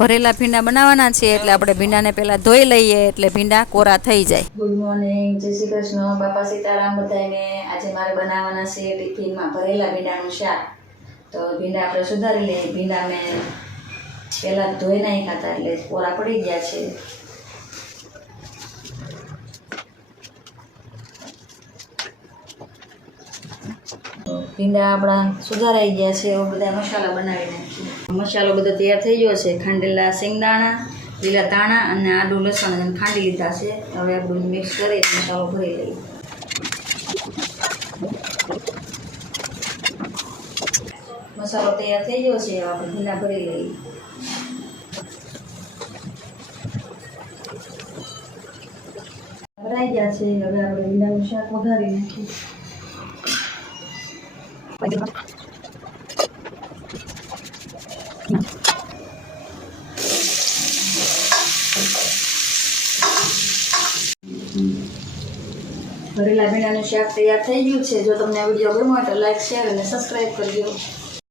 ભરેલા ભીંડા બનાવવાના છે એટલે આપણે ભીંડાને પહેલાં ધોઈ લઈએ એટલે ભીંડા કોરા થઈ જાય. ગુડ મોર્નિંગ જય શ્રી કૃષ્ણ, બાપા સીતારામ બધાને. આજે મારે બનાવવાના છે ટિફિનમાં ભરેલા ભીંડાનું શાક. તો ભીંડા આપણે સુધારી લઈએ. ભીંડા મેં પહેલાં ધોઈ નાખ્યા હતા એટલે કોરા પડી ગયા છે. ભીંડા આપણા સુધારાઈ ગયા છે, એવા બધા મસાલા બનાવી નાખીએ મસાલો બધો તૈયાર થઈ ગયો છે. ખાંડેલા શેંગદાણા, લીલા તાણા અને આદુ, લસણ અને ખાંડી લીધા છે. હવે આપણે મિક્સ કરી મસાલો ભરી લઈએ. મસાલો તૈયાર થઈ ગયો છે આપણે ભીંડા ભરી લઈએ. ભરાઈ ગયા છે, હવે આપણે ભીંડાનું શાક વઘારી નાખીએ. ભરેલા ભીંડાનું શાક તૈયાર થઈ ગયું છે. જો તમને વીડિયો ગમ્યો હોય તો લાઈક શેર અને સબસ્ક્રાઈબ કરજો.